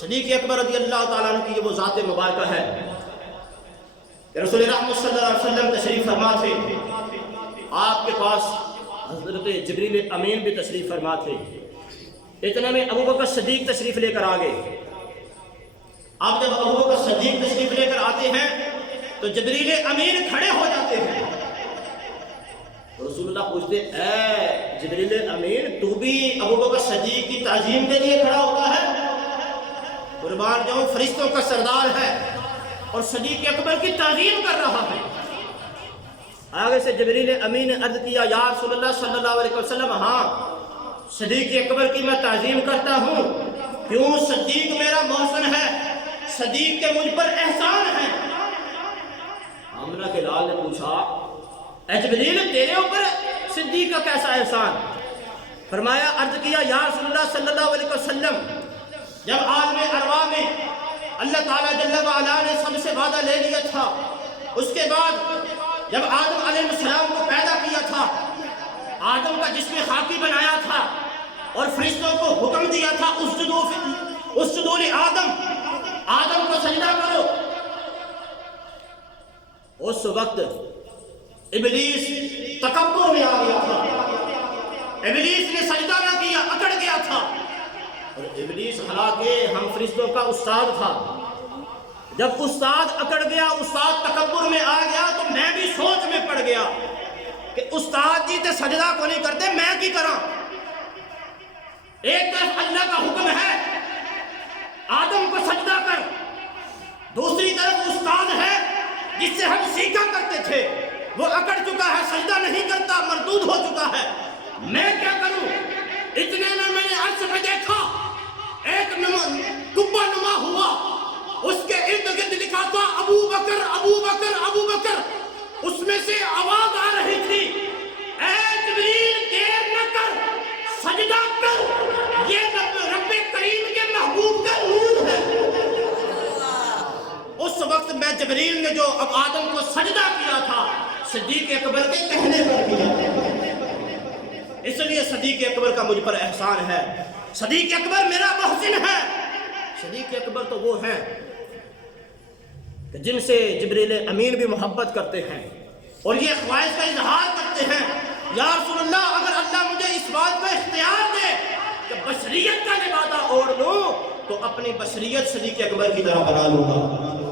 صدیق اکبر رضی اللہ تعالیٰ عنہ کی یہ وہ ذات مبارکہ ہے کہ رسول رحمت صلی اللہ علیہ وسلم تشریف فرما تھے، آپ کے پاس حضرت جبریل امین بھی تشریف فرما تھے۔ اتنے میں ابو بکر صدیق تشریف لے کر آگئے۔ اب جب ابو بکر صدیق تشریف لے کر آتے ہیں تو جبریل امین کھڑے ہو جاتے ہیں۔ رسول اللہ پوچھتے اے جبریل امین، تو بھی ابو بکر صدیق کی تعظیم کے لیے کھڑا ہوتا ہے؟ قربان جاؤں، فرشتوں کا سردار ہے اور صدیق اکبر کی تعظیم کر رہا ہے۔ آگے سے جبریل امین نے عرض کیا یا رسول اللہ صلی اللہ علیہ وسلم، ہاں صدیق اکبر کی میں تعظیم کرتا ہوں۔ کیوں؟ صدیق میرا محسن ہے، صدیق کے مجھ پر احسان ہے۔ آمنہ کے لال نے پوچھا اے جبریل، تیرے اوپر صدیق کا کیسا احسان؟ فرمایا، عرض کیا یا رسول اللہ صلی اللہ علیہ وسلم، جب عالم ارواح میں اللہ تعالیٰ جل وعلا نے سب سے وعدہ لے لیا تھا، اس کے بعد جب آدم علیہ السلام کو پیدا کیا تھا، آدم کا جسم خاکی بنایا تھا اور فرشتوں کو حکم دیا تھا اسجدوا لآدم، آدم کو سجدہ کرو۔ اس وقت ابلیس تکبر میں آ گیا تھا، ابلیس نے سجدہ نہ کیا، اکڑ گیا تھا۔ اور ابلیس حالانکہ ہم فرشتوں کا استاد تھا، جب استاد اکڑ گیا، استاد تکبر میں آ گیا تو میں بھی سوچ میں پڑ گیا کہ استاد جی تے سجدہ کو نہیں کرتے، میں کی کراں؟ ایک طرف اللہ کا حکم ہے آدم کو سجدہ کر، دوسری طرف استاد ہے جس سے ہم سیکھا کرتے تھے، وہ اکڑ چکا ہے، سجدہ نہیں کرتا، مردود ہو چکا ہے، میں کیا کروں؟ اتنے میں نے عرش میں دیکھا ایک کبہ نما ہوا، اس کے ارد گرد لکھا تھا ابو بکر ابو بکر ابو بکر۔ اس میں سے آواز آ رہی تھی اے جبریل دیر نہ کر، سجدہ کر، یہ رب کریم کے محبوب کا نور ہے۔ اس وقت میں جبریل نے جو اب آدم کو سجدہ کیا تھا صدیق اکبر کے کہنے پر کیا، اس لیے صدیق اکبر کا مجھ پر احسان ہے۔ صدیق اکبر میرا محسن ہے۔ صدیق اکبر تو وہ ہیں کہ جن سے جبریل امین بھی محبت کرتے ہیں اور یہ خواہش کا اظہار کرتے ہیں یا رسول اللہ، اگر اللہ مجھے اس بات کا اختیار دے کہ بشریت کا لبادہ اوڑھ لوں تو اپنی بشریت صدیق اکبر کی طرح بنا لوں گا۔